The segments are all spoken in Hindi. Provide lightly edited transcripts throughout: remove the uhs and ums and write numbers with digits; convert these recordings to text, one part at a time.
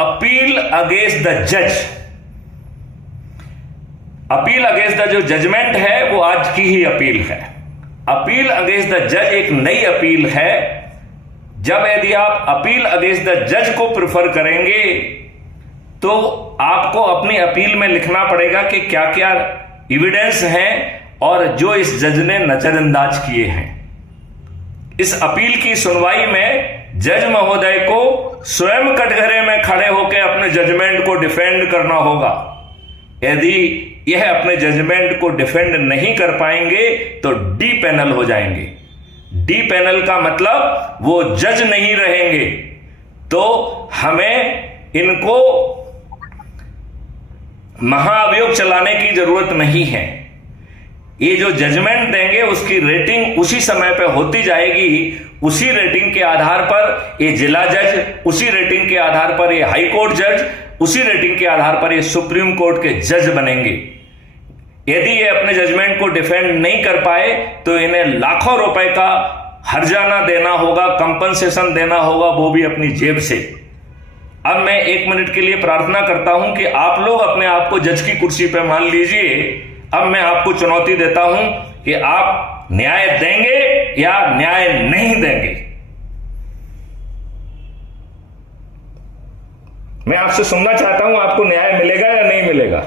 अपील अगेंस्ट द जज। अपील अगेंस्ट द जो जजमेंट है वो आज की ही अपील है। अपील अगेंस्ट द जज एक नई अपील है। जब यदि आप अपील अगेंस्ट द जज को प्रेफर करेंगे तो आपको अपनी अपील में लिखना पड़ेगा कि क्या क्या एविडेंस हैं और जो इस जज ने नजरअंदाज किए हैं। इस अपील की सुनवाई में जज महोदय को स्वयं कटघरे में खड़े होकर अपने जजमेंट को डिफेंड करना होगा। यदि यह अपने जजमेंट को डिफेंड नहीं कर पाएंगे तो डी पैनल हो जाएंगे। डी पैनल का मतलब वो जज नहीं रहेंगे। तो हमें इनको महाअभियोग चलाने की जरूरत नहीं है। ये जो जजमेंट देंगे उसकी रेटिंग उसी समय पे होती जाएगी। उसी रेटिंग के आधार पर ये जिला जज, उसी रेटिंग के आधार पर ये हाई कोर्ट जज, उसी रेटिंग के आधार पर ये सुप्रीम कोर्ट के जज बनेंगे। यदि ये अपने जजमेंट को डिफेंड नहीं कर पाए तो इन्हें लाखों रुपए का हर्जाना देना होगा, कंपनसेशन देना होगा, वो भी अपनी जेब से। अब मैं 1 मिनट के लिए प्रार्थना करता हूं कि आप लोग अपने आप को जज की कुर्सी पर मान लीजिए। अब मैं आपको चुनौती देता हूं कि आप न्याय देंगे या न्याय नहीं देंगे। मैं आपसे सुनना चाहता हूं, आपको न्याय मिलेगा या नहीं मिलेगा?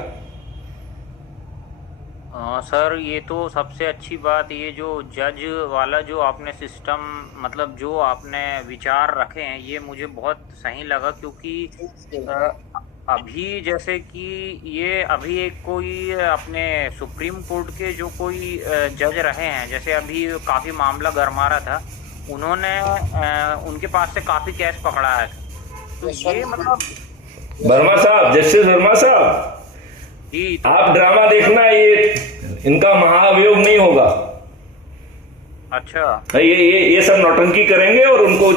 सर, ये तो सबसे अच्छी बात, ये जो जज वाला जो आपने सिस्टम, मतलब जो आपने विचार रखे हैं, ये मुझे बहुत सही लगा। क्योंकि अभी जैसे कि ये अभी एक कोई अपने सुप्रीम कोर्ट के जो कोई जज रहे हैं, जैसे अभी काफ़ी मामला गरमा रहा था, उन्होंने उनके पास से काफ़ी केस पकड़ा है। तो ये मतलब वर्मा साहब, जस्टिस वर्मा साहब जी, आप ड्रामा देखना, ये इनका महाअभियोग नहीं होगा। अच्छा, ये सब नौटंकी करेंगे और उनको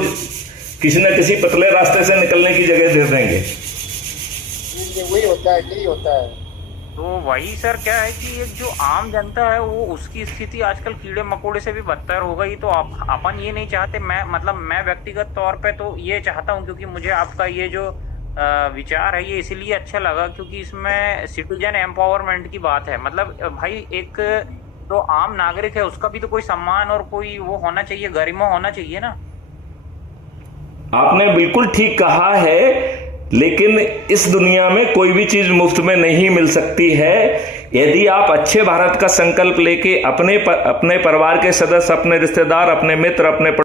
किसी न किसी पतले रास्ते से निकलने की जगह दे देंगे। वही होता है, यही होता है। तो वही सर, क्या है कि एक जो आम जनता है वो उसकी स्थिति आजकल कीड़े मकोड़े से भी बदतर हो गई। तो अपन ये नहीं चाहते। मैं व्यक्तिगत तौर पे तो ये चाहता हूँ, क्योंकि मुझे आपका ये जो विचार है ये इसीलिए अच्छा लगा क्योंकि इसमें सिटीजन एम्पावरमेंट की बात है। मतलब भाई, एक जो आम नागरिक है उसका भी तो कोई सम्मान और कोई वो होना चाहिए, गरिमा होना चाहिए ना। आपने बिल्कुल ठीक कहा है, लेकिन इस दुनिया में कोई भी चीज मुफ्त में नहीं मिल सकती है। यदि आप अच्छे भारत का संकल्प लेके अपने परिवार के सदस्य, अपने रिश्तेदार, अपने मित्र, अपने